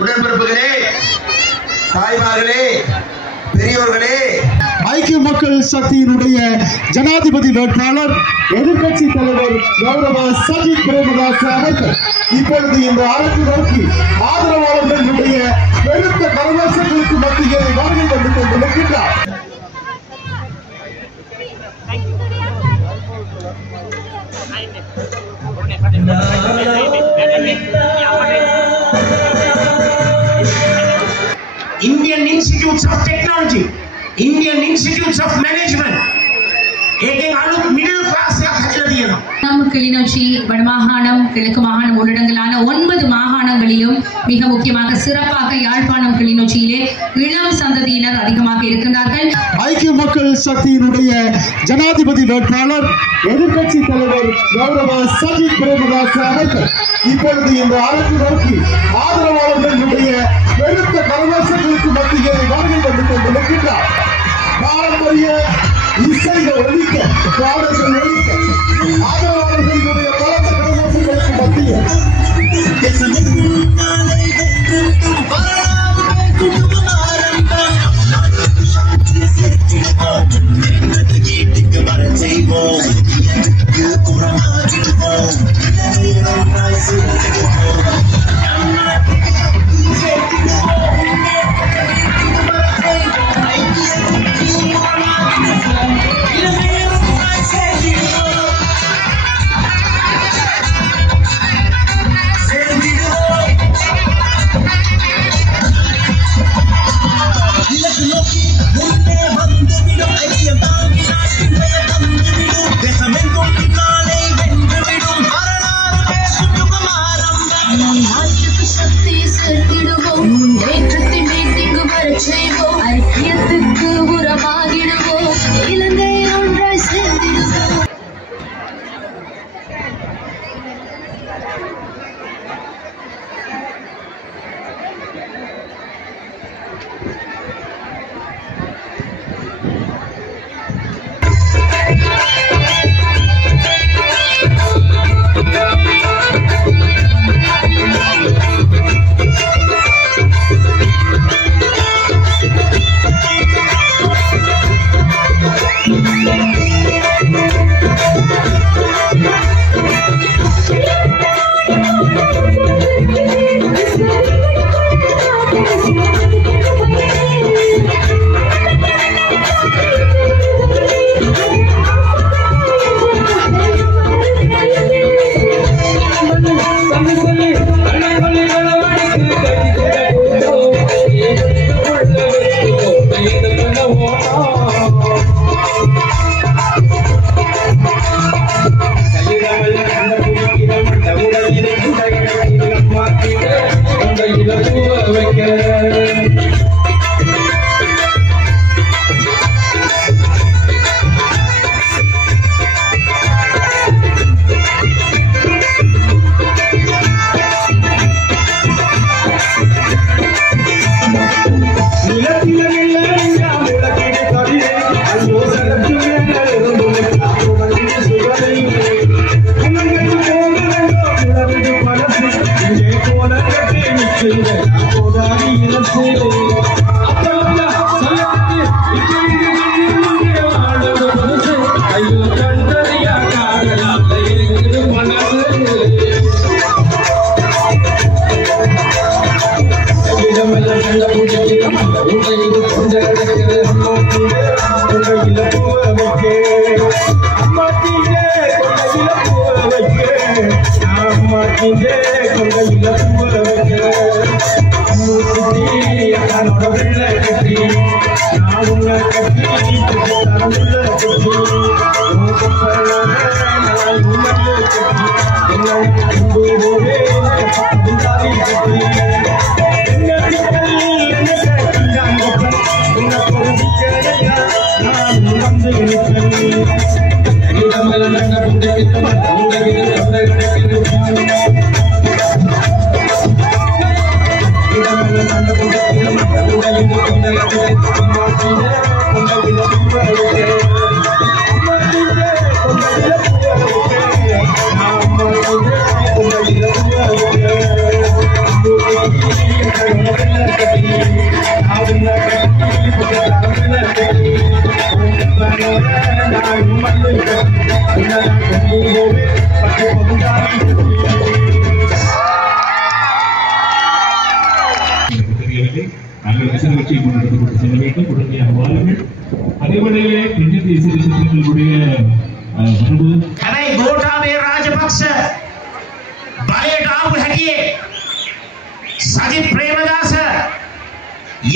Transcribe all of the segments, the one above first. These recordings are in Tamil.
உடன்பிறப்புகளே, தாய்மார்களே, பெரியோர்களே, ஐக்கிய மக்கள் சக்தியினுடைய ஜனாதிபதி வேட்பாளர் எதிர்கட்சி தலைவர் கௌரவ சஜித் பிரேமதாஸ் அவர்கள் இப்பொழுது இந்த அரசு நோக்கி ஆதரவாளர்களுடைய பெருத்த கரவேசங்களுக்கு மத்தியில் வருகை வந்து கொண்டிருக்கின்றார். Indian Institutes of Technology, Indian Institutes of Management, एक आलू मिडिल क्लास या खचला दिया ना. நம் கிளிநொச்சி வடமாகாணம் கிழக்கு மாகாணம் உள்ளடங்கலான 9 மாகாணங்களிலும் மிக முக்கியமாக சிறப்பாக யாழ்ப்பாணம் கிளிநொச்சியிலே இளம் சந்ததியினர் அதிகமாக இருக்கின்றார்கள். ஐக்கிய மக்கள் சக்தியினுடைய ஜனாதிபதி வேட்பாளர் எதிர்கட்சி தலைவர் கௌரவ சஜித் பிரேமதாஸ் அவர்கள் இப்பொழுது இந்த அரசு நோக்கி ஆதரவாளர்களுடைய பெருத்த கரவேசங்களுக்கு மத்தியில் வருகை வந்து கொண்டிருக்கின்றார். பாரம்பரிய இசைகள் ஒழிக்க, பாடல்கள் ஒழிக்க, ஆதரவாளர்களுடைய பலத்த கரவேசங்களுக்கு மத்தியில் Martin गोटाबे राजपक्ष බලයට ආපු හැටියේ සජිත් ප්‍රේමදාස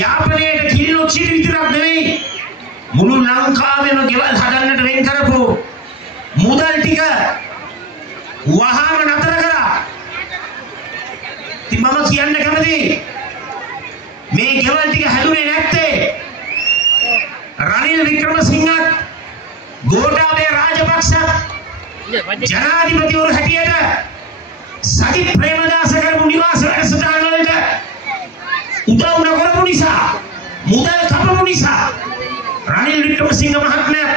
යාපනයේට කිරිනොච්චිට විතරක් නෙවෙයි මුළු ලංකාවෙම ගෙවල් හදන්නට වෙන් කරපු මුදල් ටික වහාම නතර කරා. ඉතින් මම කියන්න කැමතියි මේ ගෙවල් ටික හැදුනේ නැත්තේ රනිල් වික්‍රමසිංහත් ගෝඨාභය රාජපක්ෂත් ජනාධිපතිවරු හැටියට සජිත් ප්‍රේමදාස කරපු නිවාස වැඩසටහන් වලට උදව් නොකරපු නිසා මුදල් කපපු නිසා රනිල් වික්‍රමසිංහ මහත්මයා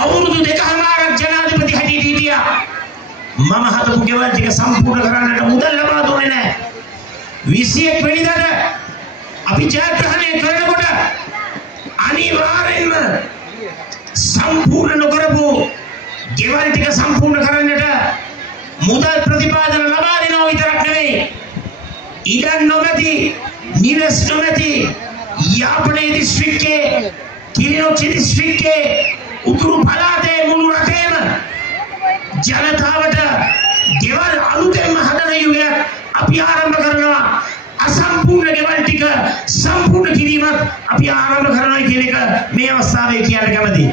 අවුරුදු 2කමාරක් ජනාධිපති හැටියට හිටියා. මම හදපු ගෙවල් ටික සම්පූර්ණ කරන්නට මුදල් ලබා දුන්නේ නැහැ. 21 වෙනිදාට අපි ජයග්‍රහණය කරනකොට අනිවාර්යෙන්ම සම්පූර්ණ නොකරපු ගෙවල් ටික සම්පූර්ණ කරන්නට මුදල් ප්‍රතිපාදන ලබා දෙනවා විතරක් නෙවෙයි ඉඩම් නොමැති නිවෙස් නොමැති යාපනයේ දිස්ත්‍රික්කයේ කිරිනොච්චි දිස්ත්‍රික්කයේ උතුරු පළාතේ මුළු රටේම ජනතාවට ගෙවල් අලුතෙන්ම හදන යුගයක් අපි ආරම්භ කරනවා. අසම්පූර්ණ ගෙවල් ටික සම්පූර්ණ කිරීමත් අපි ආරම්භ කරනවා කියන එක මේ අවස්ථාවේ කියන්න කැමතියි.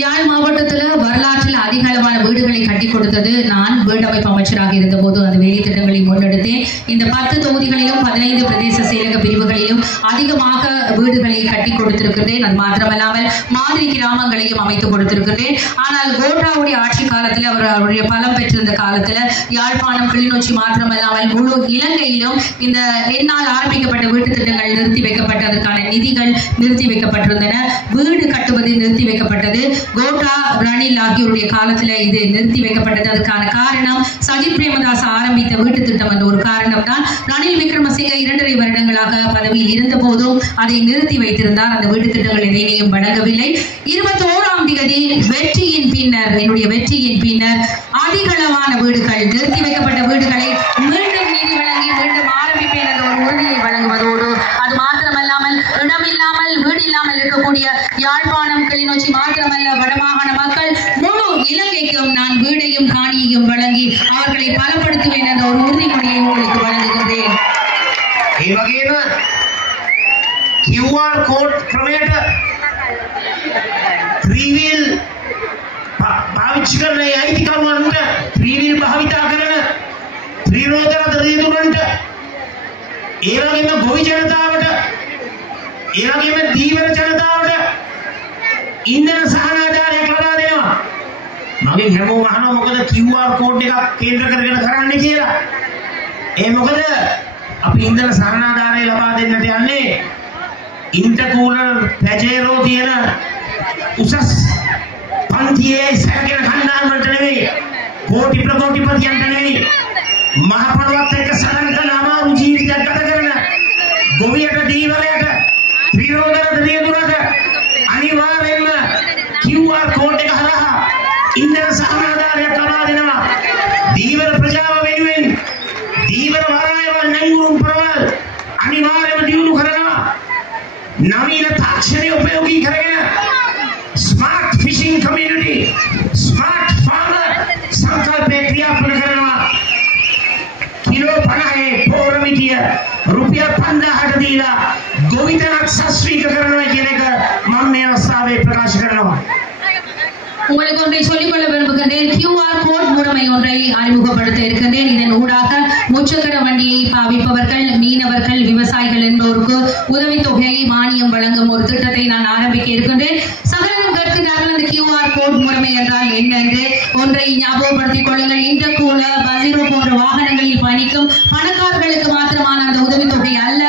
யாழ் மாவட்டத்தில் வரலாற்றில் அதிக அளவான வீடுகளை கட்டி கொடுத்தது நான் வீடமைப்பு அமைச்சராக இருந்தபோது அந்த வேலை திட்டங்களை முன்னெடுத்தேன். இந்த 10 தொகுதிகளிலும் 15 பிரதேச செயலக பிரிவுகளிலும் அதிகமாக வீடுகளை கட்டி கொடுத்திருக்கிறேன். அது மாத்திரமல்லாமல் மாதிரி கிராமங்களையும் அமைத்து கொடுத்திருக்கிறேன். ஆனால் கோட்டாவுடைய ஆட்சி காலத்தில் அவருடைய பலம் பெற்றிருந்த காலத்தில் யாழ்ப்பாணம் கிளிநொச்சி மாத்திரமல்லாமல் முழு இலங்கையிலும் இந்த என்னால் ஆரம்பிக்கப்பட்ட வீட்டு திட்டங்கள் நிறுத்தி வைக்கப்பட்டு அதற்கான நிதிகள் நிறுத்தி வைக்கப்பட்டிருந்தன. வீடு கட்டுவது நிறுத்தி வைக்கப்பட்டது. கோட்டா ரணில் ஆகியோருடைய காலத்தில் இது நிறுத்தி வைக்கப்பட்டது. அதுக்கான காரணம் சஜித் பிரேமதாஸ் ஆரம்பித்த வீட்டு திட்டம் என்ற ஒரு காரணம் தான். ரணில் விக்ரமசிங்க 2.5 வருடங்களாக பதவியில் இருந்த போதும் அதை நிறுத்தி வைத்திருந்தார். அந்த வீட்டு திட்டங்கள் எதையும் வழங்கவில்லை. 21ஆம் தேதி வெற்றியின் பின்னர் என்னுடைய வெற்றியின் பின்னர் அதிகளவான வீடுகள் நிறுத்தி வைக்கப்பட்ட வீடுகளை மீண்டும் நீதி வழங்கி மீண்டும் ஆரம்பிப்பேன் என்ற ஒரு உறுதியை வழங்குவதோடு அது மாத்திரமல்லாமல் இடமில்லாமல் வீடு இல்லாமல் இருக்கக்கூடிய யாழ்ப்பாணம் கிளிநொச்சி மாத்திரமல்ல வடமாகாண மக்கள் முழு இலங்கைக்கும் நான் வீடையும் காணியையும் வழங்கி அவர்களை பலப்படுத்துவேன் என்ற ஒரு உறுதிமொழியை உங்களுக்கு வழங்குகின்றேன். ඒ වගේම QR code ක්‍රමයට ත්‍රිවිල් පාවිච්චි කරන අයිතිකරුවන්ට ත්‍රිවිල් භාවිතා කරන ත්‍රිරෝදන දරීදුරන්ට ඒ වගේම ගොවි ජනතාවට ඒ වගේම දීවර ජනතාවට ඉන්ධන සහනාධාරයක් ලබා දෙනවා. මගෙන් හැමෝම අහනවා මොකද QR code එකක් කේන්ද්‍ර කරගෙන කරන්නේ කියලා. ඒ මොකද අපි ඉන්ධන සහනාධාරය ලබා දෙන්නට යන්නේ ඉන්ටර්කූලර් පැජේරෝ තියෙන උසස් පන්තියේ සැකගෙන කණ්ඩායම් වලට නෙවෙයි කෝටි ප්‍රකෝටිපතියන්ට නෙවෙයි මහ පොළොවත් එක්ක සටන් කරන අමාරු ජීවිතයක් ගත කරන ගොවියට දීවරයට ත්‍රිරෝදන දරියදුරට අනිවාර්යයෙන්ම QR code එක හරහා ඉන්ධන සහනාධාරයක් ලබා දෙනවා. දීවර ප්‍රජාව වෙනුවෙන් දීවර වරායවල් නැංගුම් පරවල් අනිවාර්යයෙන්ම දියුණු කරනවා. නවීන තාක්ෂණය උපයෝගී කරගෙන ස්මාර්ට් ෆිෂිං කමියුනිටි ස්මාර්ට් ෆාමර් සංකල්පය ක්‍රියාත්මක කරනවා. කිලෝ 50 පෝරමිටිය රුපියල් 5000ට දීලා ගොවිතැනක් සස්ත්‍රීක කරනවා කියන එක මම මේ අවස්ථාවේ ප්‍රකාශ කරනවා. உங்களுக்கு ஒன்றை சொல்லிக்கொள்ள விரும்புகின்றேன். QR கோட் முறைமை ஒன்றை அறிமுகப்படுத்த இருக்கின்றேன். இதன் ஊடாக முச்சக்கர வண்டியை பாவிப்பவர்கள் மீனவர்கள் விவசாயிகள் என்பவருக்கு உதவித்தொகை மானியம் வழங்கும் ஒரு திட்டத்தை நான் ஆரம்பிக்க இருக்கின்றேன். சகலரும் கேட்கின்றார்கள் அந்த QR கோட் முறைமை என்றால் என்ன என்று ஒன்றை ஞாபகப்படுத்திக் கொள்ளுங்கள். இன்டர்கூலர் பசிரோ போன்ற வாகனங்களில் பயணிக்கும் பணக்காரர்களுக்கு மாத்திரமான அந்த உதவித்தொகை அல்ல.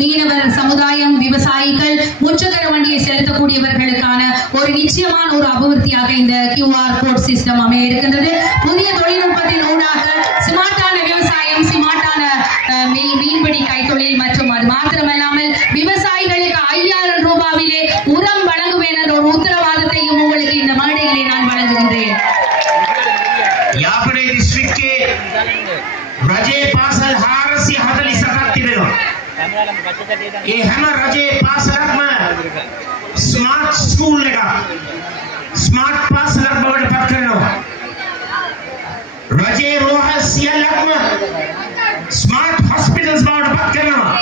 மீனவர் சமுதாயம் விவசாயிகள் முச்சக்கர வண்டியை செலுத்தக்கூடியவர்களுக்கான ஒரு நிச்சயமான ஒரு அபிவிருத்தியாக இந்த QR கோட் சிஸ்டம் அமைய இருக்கின்றது. புதிய தொழில்நுட்பத்தின் ஊடாக ஸ்மார்ட்டான விவசாயம் ஸ்மார்ட்டான மீன்பிடி கைத்தொழில் மற்றும் அது மாத்திரமல்லாமல் விவசாயிகளுக்கு 5000 ரூபாவிலே உரம் வழங்குவேன் என்ற ஒரு உத்தரவாதத்தையும் உங்களுக்கு இந்த மேடையிலே கொள்கின்றேன். යාපනයේ දිස්ත්‍රික්කයේ රජයේ පාසල් 447ක් තිබෙනවා. ඒ හැම රජයේ පාසලක්ම ස්මාර්ට් ස්කූල් එකක්, ස්මාර්ට් පාසලක් බවට පත් කරනවා. රජයේ රෝහල් සියල්ලක්ම ස්මාර්ට් හොස්පිටල්ස් බවට පත් කරනවා.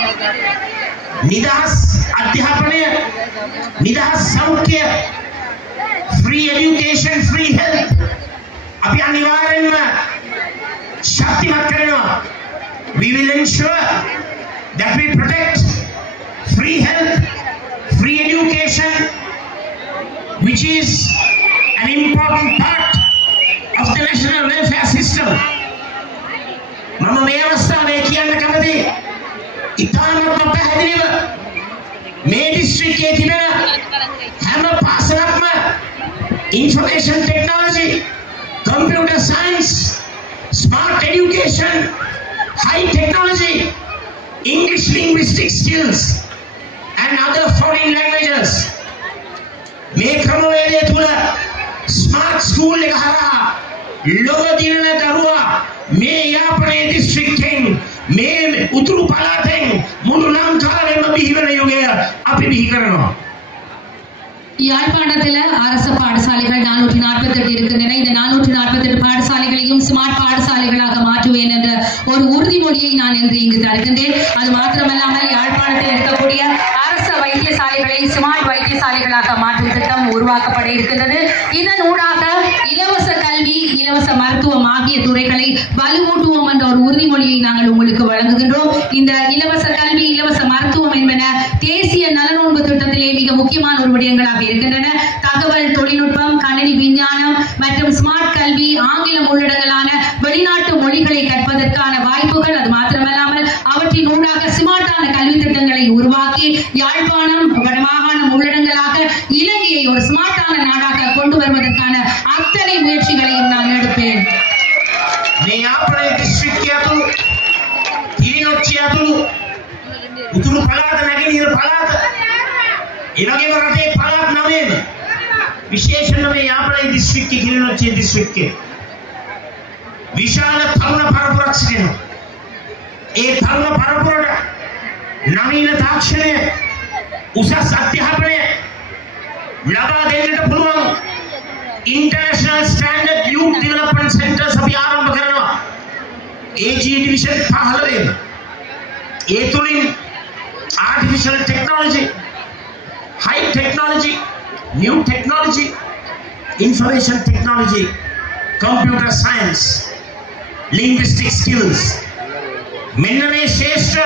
නිදහස් අධ්‍යාපනය, නිදහස් සෞඛ්‍ය, free education, free health අපි අනිවාර්යෙන්ම ශක්තිමත් කරනවා. We will ensure that we protect free health, free education, which is an important part of the national welfare system. මම මේ අවස්ථාවේ කියන්න කැමති ඉතාමත් පැහැදිලිව මේ දිස්ත්‍රික්කයේ තිබෙන හැම පාසලක්ම information technology, computer science, smart education, high technology, English linguistic skills and other foreign languages. මේ ක්‍රමවේදය තුල ස්මාර්ට් ස්කූල් එක හරහා ලොව දිනන දරුවා මේ යාපනයේ දිස්ත්‍රික්කෙන් මේ උතුරු පළාතෙන් මුළු ලංකාවෙම බිහිවන යුගය අපි බිහි කරනවා. யாழ்ப்பாணத்தில் அரசு பாடசாலைகள் 448 இருக்கின்றன. இந்த 448 பாடசாலைகளையும் ஸ்மார்ட் பாடசாலைகளாக மாற்றுவேன் என்ற ஒரு உறுதிமொழியை நான் இன்று இங்கு தருகின்றேன். அது மாத்திரமல்லாமல் யாழ்ப்பாணத்தில் இருக்கக்கூடிய அரசு வைத்தியசாலைகளை ஸ்மார்ட் வைத்தியசாலைகளாக மாற்றும் திட்டம் உருவாக்கப்பட இருக்கின்றது. இதன் ஊடாக இலவச கல்வி, இலவச மருத்துவம் ஆகிய துறைகளை வலுவூட்டுவோம் என்ற ஒரு உறுதிமொழியை நாங்கள் உங்களுக்கு வழங்குகின்றோம். இந்த இலவச கல்வி, இலவச மருத்துவம் என்பன தேசிய நலனோன்பு திட்டத்திலே மிக முக்கியமான ஒரு விடயங்களாக இருக்கின்றன. தகவல் தொழில்நுட்பம், கணினி விஞ்ஞானம் மற்றும் ஸ்மார்ட் கல்வி, ஆங்கிலம் உள்ளடங்கலான வெளிநாட்டு மொழிகளை கற்பதற்கான வாய்ப்புகள், அது மாத்திரமல்லாமல் அவற்றின் ஊடாக ஸ்மார்ட்டான கல்வி திட்டங்களை உருவாக்கி யாழ்ப்பாணம் வடமாகாணம் உள்ளடங்கலாக இலங்கையை ஒரு ஸ்மார்ட்டான நாடாக கொண்டு வருவதற்கான அத்தனை முயற்சிகளையும் நான் எடுப்பேன். උතුරු පළාත, නැගෙනහිර පළාත, ඒ වගේම රටේ පළාත් 9ම විශේෂයෙන්ම මේ යාපනයේ දිස්ත්‍රික්කයේ කිලිනොච්චිය දිස්ත්‍රික්කයේ විශාල තරුණ පරපුරක් සිටිනවා. ඒ තරුණ පරපුරට නවීන තාක්ෂණය, උසස් අධ්‍යාපනය ලබා දෙන්නට පුළුවන් international standard youth development centres අපි ආරම්භ කරනවා. AG ඩිවිෂන් 15ම ඒ තුලින් artificial technology, high technology, new technology, information technology, computer science, linguistic skills මෙන්න මේ ශේෂ්ඨ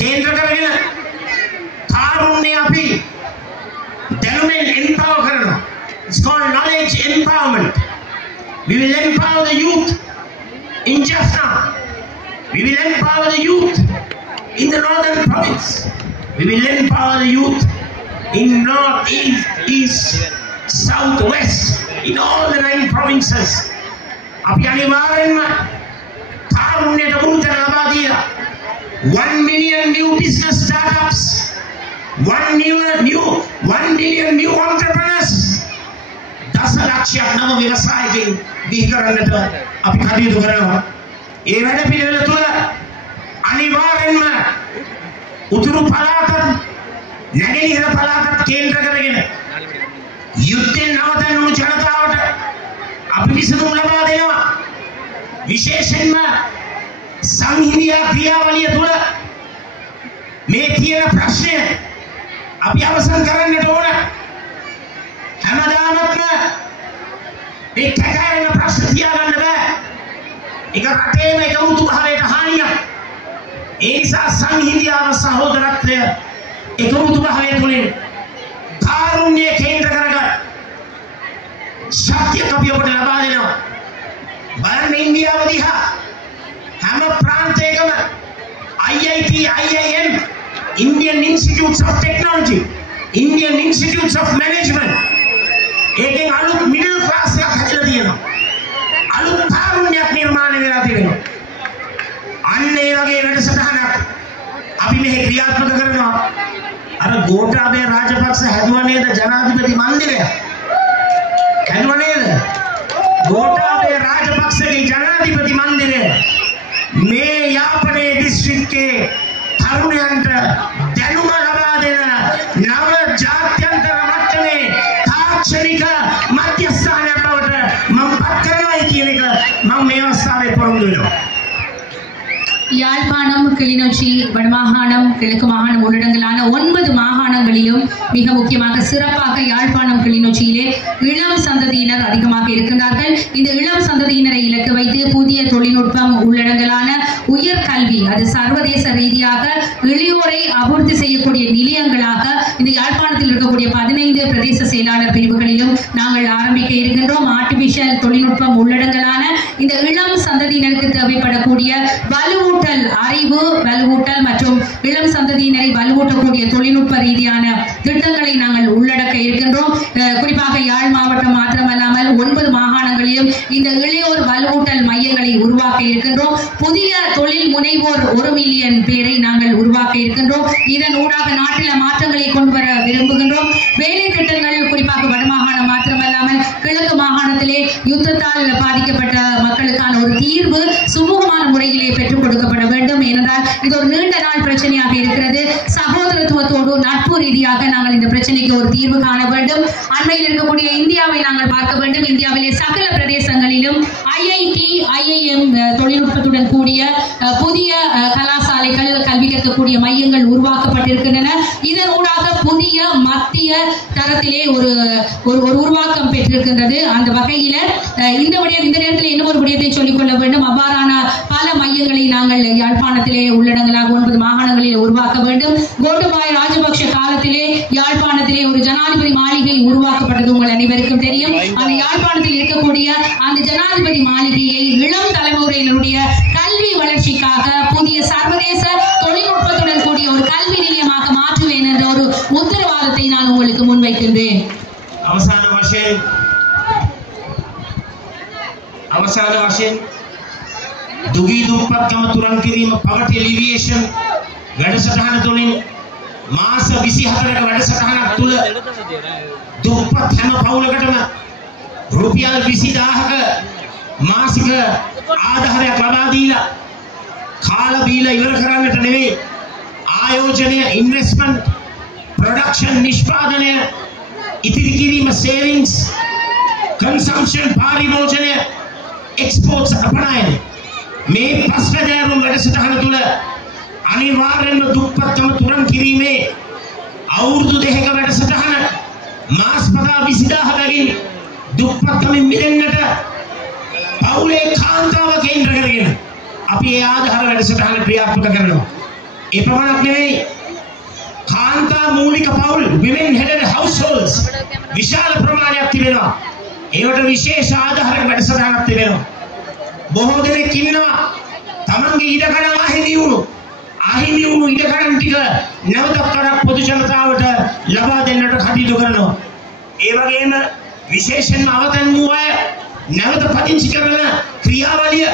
කේන්ද්‍ර කරගෙන තාරුණ්‍ය අපි දැනුමෙන් empower කරනවා. It's called knowledge empowerment. We will empower the youth in Jaffna. We will empower the youth in the northern province. We will empower the youth in north, east, south, west, in all the 9 provinces. අපි අනිවාර්යෙන්ම තාරුණ්‍යයට මුල්තැන ලබා දීලා 1 million new business startups, 1 million new entrepreneurs, 10 ලක්ෂයක් නව ව්‍යවසායකින් බිහි කරන්නට අපි කටයුතු කරනවා. ඒ වැඩ පිළිවෙල තුළ අනිවාර්යෙන්ම උතුරු පළාතත් නැගෙනහිර පළාතත් කේන්ද්‍ර කරගෙන යුද්ධෙන් නවතන ජනතාවට අපි විසඳුම් ලබා දෙනවා. විශේෂයෙන්ම සංහිඳියා ක්‍රියාවලිය තුළ මේ තියෙන ප්‍රශ්නය අපි අවසන් කරන්නට ඕන. හැමදාමත්ම මේ කැකෑරෙන ප්‍රශ්න තියාගන්න බෑ. ඒක රටේම එකමුතු භාවයට හානියක්. ඒ නිසා සංහිඳියාව සහෝදරත්වය එකමුතු භාවය තුළින් තාරුණ්‍ය කේන්ද්‍ර කරගත් ශක්තියක් අපි ඔබට ලබා දෙනවා. බලන්න ඉන්දියාව දිහා හැම ප්‍රාන්තයකම IIT, IIM, Indian Institutes of Technology, Indian Institutes of Management, ඒකෙන් අලුත් මිඩල් ක්ලාස් එකක් හැදලා තියෙනවා. අලුත් තාරුණ්‍යයක් නිර්මාණය වෙලා තියෙනවා. අන්න ඒ වගේ වැඩසටහනක් අපි මෙහි ක්‍රියාත්මක කරනවා. අර ගෝඨාභය රාජපක්ෂ හැදුවා නේද ජනාධිපති මන්දිරය? හැදුවා නේද? गोटाबय राजपक्षගේ ජනාධිපති මන්දිරය මේ යාපනයේ දිස්ත්‍රික්කයේ තරුණයන්ට දැනුම ලබා දෙන නව ජාත්‍යන්තර මට්ටමේ තාක්ෂණික මධ්‍යස්ථානයක් බවට මම පත් කරනවා කියන එක මම මේ අවස්ථාවේ පොරොන්දු වෙනවා. யாழ்ப்பாணம், கிளிநொச்சி, வடமாகாணம், கிழக்கு மாகாணம் உள்ளடங்கலான 9 மாகாணங்களிலும் மிக முக்கியமாக சிறப்பாக யாழ்ப்பாணம், கிளிநொச்சியிலே இளம் சந்ததியினர் அதிகமாக இருக்கின்றார்கள். இந்த இளம் சந்ததியினரை இலக்கு வைத்து புதிய தொழில்நுட்பம் உள்ளடங்கலான உயர்கல்வி, அது சர்வதேச ரீதியாக இளையோரை அபிவிருத்தி செய்யக்கூடிய நிலையங்களாக இந்த யாழ்ப்பாணத்தில் இருக்கக்கூடிய 15 பிரதேச செயலாளர் பிரிவுகளிலும் நாங்கள் ஆரம்பிக்க இருக்கின்றோம். ஆர்டிபிஷியல் தொழில்நுட்பம் உள்ளடங்கலான இந்த இளம் சந்ததியினருக்கு தேவைப்படக்கூடிய வலுவூட்டல், அறிவு வலுவூட்டல் மற்றும் இளம் சந்ததியினரை வலுவூட்டக்கூடிய தொழில்நுட்ப ரீதியான திட்டங்களை நாங்கள் உள்ளடக்க இருக்கின்றோம். குறிப்பாக யாழ் மாவட்டம் மாத்திரமல்லாமல் 9 மாகாணங்களிலும் இந்த இளையோர் வலுவூட்டல் மையங்களை உருவாக்க இருக்கின்றோம். புதிய தொழில் முனைவோர் 1 மில்லியன் பேரை நாங்கள் உருவாக்க இருக்கின்றோம். இதன் ஊடாக நாட்டில் மாற்றங்களை கொண்டு வர விரும்புகின்றோம். வேலை திட்டங்கள் குறிப்பாக வடமாகாணம் மாத்திரமல்லாமல் கிழக்கு மாகாணத்திலே யுத்தத்தால் பாதிக்கப்பட்ட மக்களுக்கான ஒரு தீர்வு சுமூகமான முறையிலே பெற்றுக் கொடுக்கப்பட வேண்டும். ஏனென்றால் இது ஒரு நீண்ட நாள் பிரச்சனையாக இருக்கிறது. சகோதரத்துவத்தோடு நட்பு ரீதியாக நாங்கள் இந்த பிரச்சனைக்கு ஒரு தீர்வு காண வேண்டும். அண்மையில் இருக்கக்கூடிய இந்தியாவை நாங்கள் பார்க்க வேண்டும். இந்தியாவிலே சகல பிரதேசங்களிலும் IIT, IIM தொழில்நுட்பத்துடன் கூடிய புதிய கலாசாலைகள், கல்வி கற்கக்கூடிய மையங்கள் உருவாக்கப்பட்டிருக்கின்றன. இதன் ஊடாக புதிய மத்திய தரத்திலே ஒரு உருவாக்கம் பெற்றிருக்கின்றது. அந்த வகையில இந்த நேரத்தில் இன்னும் ஒரு விடயத்தை சொல்லிக்கொள்ள வேண்டும். அவ்வாறான பல மையங்களை நாங்கள் யாழ்ப்பாணத்திலே உள்ளடங்கலாக 9 மாகாணங்களில் உருவாக்க வேண்டும். கோட்டபாய ராஜபக்ஷ காலத்திலே யாழ்ப்பாணத்திலே ஒரு ஜனாதிபதி மாளிகை உருவாக்கப்பட்டது உங்கள் அனைவருக்கும் தெரியும். அந்த யாழ்ப்பாணத்தில் இருக்கக்கூடிய அந்த ஜனாதிபதி மாளிகையை இளம் தலைமுறையினருடைய கல்வி வளர்ச்சிக்காக புதிய சர்வதேச தொழில்நுட்பத்துடன் கூடிய ஒரு கல்வி நிலையமாக மாற்றுவேன் என்ற ஒரு உத்தரவாதத்தை நான் உங்களுக்கு முன்வைக்கின்றேன். අවසාන වශයෙන් දුගී දුප්පත්කම තුරන් කිරීම poverty alleviation වැඩසටහන තුලින් මාස 24ක වැඩසටහනක් තුල දුප්පත් හැම පවුලකටම රුපියල් 20000ක මාසික ආධාරයක් ලබා දීලා කාලා බීලා ඉවර කරන්නට නෙවෙයි, ආයෝජනය, ඉන්වෙස්ට්මන්ට්, ප්‍රොඩක්ෂන්, නිෂ්පාදනය, ඉතිරි කිරීම, සේවිංග්ස්, කන්සම්ප්ෂන්, පාරිභෝජනය, එක්ස්පෝර්ට්ස් අපනයන මේ පස්වැදෑරුම් වැඩසටහන තුළ අනිවාර්යෙන්ම දුප්පත්කම තුරන් කිරීමේ අවුරුදු 2ක වැඩසටහන මාස් පතා 20000 බැගින් දුප්පත්කමින් මිදෙන්නට පවුලේ කාන්තාව කේන්ද්‍ර කරගෙන අපි ඒ ආධාර වැඩසටහන ක්‍රියාත්මක කරනවා. ඒ පමණක් නෙවෙයි, කාන්තා මූලික පවුල්, women headed households විශාල ප්‍රමාණයක් තිබෙනවා. ඒවට විශේෂ ආධාරක වැඩසටහනක් තිබෙනවා. බොහෝ දෙනෙක් ඉන්නවා තමන්ගේ ඉඩකඩම් අහිමි වුණු ඉඩකඩම් ටික නැවත කරක් පොදු ජනතාවට ලබා දෙන්නට කටයුතු කරනවා. ඒ වගේම විශේෂයෙන්ම අවතන් වූ අය නැවත පදිංචි කරන ක්‍රියාවලිය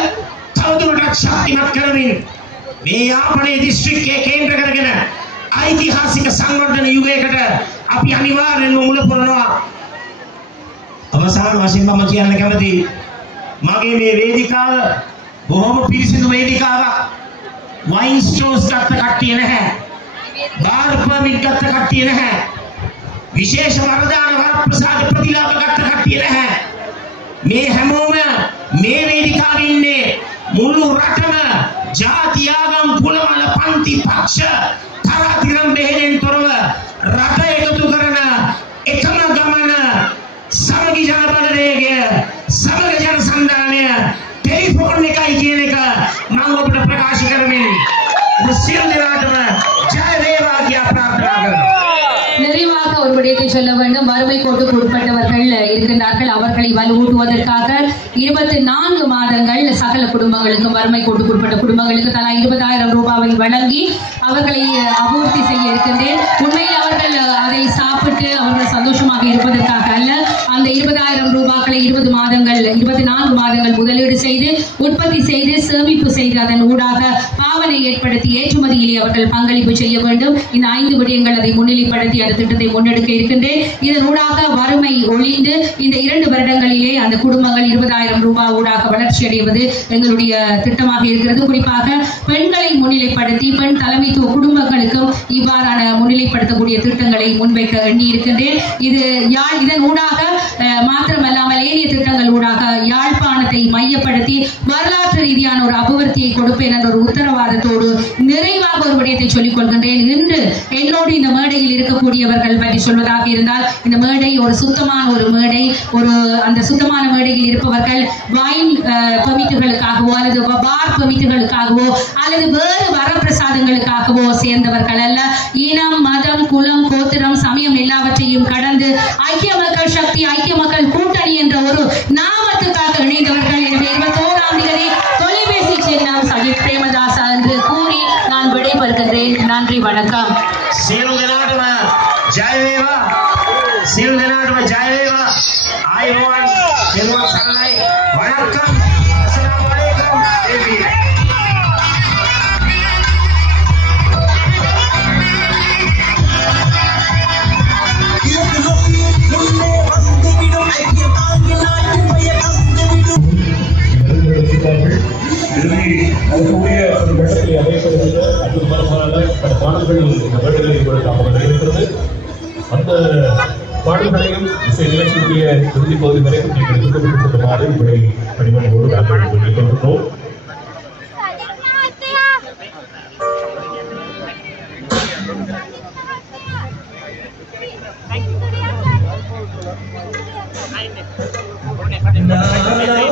තවදුරටත් ශක්තිමත් කරමින් මේ යාපනයේ දිස්ත්‍රික්කයේ කේන්ද්‍ර කරගෙන ඓතිහාසික සංවර්ධන යුගයකට අපි අනිවාර්යෙන්ම මුල පුරනවා. අවසාන වශයෙන් මම කියන්න කැමතියි, මගේ මේ වේදිකාව බොහොම පිරිසිදු වේදිකාවක්. වයින් ස්ටෝර්ස් ගත්ත කට්ටිය නැහැ, බාර් පර්මිට් ගත්ත කට්ටිය නැහැ, විශේෂ වරදාන වරප්‍රසාද ප්‍රතිලාභ ගත්ත කට්ටිය නැහැ. මේ හැමෝම මේ වේදිකාවේ ඉන්නේ මුළු රටම ජාති, ආගම්, කුලමල, පන්ති, පක්ෂ, තරාතිරම් බෙහෙරෙන් තොරව රට එකතු කරන එකම ගමන සමගි ජන බලවේගය, සමග ජන සන්ධානය, ටෙලිෆෝන් එකයි කියන එක මම ඔබට ප්‍රකාශ කරමින් සියලු දෙනාටම ජය වේවා කියා ප්‍රාර්ථනා කරනවා. நிறைவாக ஒரு விடயத்தை சொல்ல வேண்டும். வறுமை கோட்டுக்கு உட்பட்டவர்கள் இருக்கின்றார்கள். அவர்களை வலுவூட்டுவதற்காக 24 மாதங்கள் சகல குடும்பங்களுக்கும், வறுமை கோட்டுக்கு உட்பட்ட குடும்பங்களுக்கு தலா 20,000 ரூபாவை வழங்கி அவர்களை அபிவிருத்தி செய்ய இருக்கின்றேன். உண்மையில் அவர்கள் அதை சாப்பிட்டு அவர்கள் சந்தோஷமாக இருப்பதற்காக அல்ல, அந்த 20,000 ரூபாய்களை 24 மாதங்கள் முதலீடு செய்து, உற்பத்தி செய்து, சேமிப்பு செய்து, அதன் ஊடாக பாவனை ஏற்படுத்தி ஏற்றுமதியிலே அவர்கள் பங்களிப்பு செய்ய வேண்டும். இந்த 5 விடயங்கள் அதை முன்னிலைப்படுத்தி அந்த திட்டத்தை முன்னெடுக்க இருக்கின்றேன். இதனூடாக வறுமை ஒழிந்து இந்த 2 வருடங்களிலே அந்த குடும்பங்கள் 20,000 ரூபாய் ஊடாக வளர்ச்சி அடைவது எங்களுடைய திட்டமாக இருக்கிறது. குறிப்பாக பெண்களை முன்னிலைப்படுத்தி பெண் தலைமைத்துவ குடும்பங்களுக்கும் இவ்வாறான முன்னிலைப்படுத்தக்கூடிய திட்டங்களை முன்வைக்க எண்ணி இருக்கின்றேன். இதன் ஊடாக மாத்திரமல்லாமல் ஏனைய திட்டங்கள் ஊடாக யாழ்ப்பாணத்தை மையப்படுத்தி வரலாற்று ரீதியான ஒரு அபிவிருத்தியை கொடுப்பேன் என்ற ஒரு உத்தரவாதத்தோடு நிறைவாக ஒரு விடயத்தை சொல்லிக் கொள்கின்றேன். இன்று என்னோடு இந்த மேடையில் இருக்கக்கூடியவர்கள் பற்றி சொல்வதாக இருந்தால், இந்த மேடை ஒரு சுத்தமான ஒரு மேடை. அந்த சுத்தமான மேடையில் இருப்பவர்கள் வைன் பெர்மிட்டுகளுக்காகவோ அல்லது பார் பெர்மிட்டுகளுக்காகவோ அல்லது வேறு வரப்பிரசாதங்களுக்காகவோ சேர்ந்தவர்கள் அல்ல. இனம், மதம், குலம், கோத்திரம், சமயம் எல்லாவற்றையும் கடந்து ஐக்கிய மக்கள் சக்தி, ஐக்கிய மக்கள் கூட்டணி என்ற ஒரு நாமத்துக்காக இணைந்தவர்கள். எனவே 21ஆம் தேதி தொலைபேசி சின்னம் சஜித் பிரேமதாசா என்று கூறி நான் விடைபெறுகின்றேன். நன்றி, வணக்கம். සියලු දෙනාටම ජය වේවා. සියලු දෙනාටම ජය වේවා. ආයුබෝවන්. පෙරවන් සරණයි. වණක්කම්. අස්ලාමු අලයිකුම්. දෙවි. அந்த பாடல்களையும் இசை நிகழ்ச்சியுடைய இறுதி பகுதி வரைக்கும் நீங்கள் எடுத்துக்கொண்டிருக்குமாறு உங்களை பணிமனையோடு நாங்கள் சொல்லிக் கொண்டிருக்கிறோம். Nah,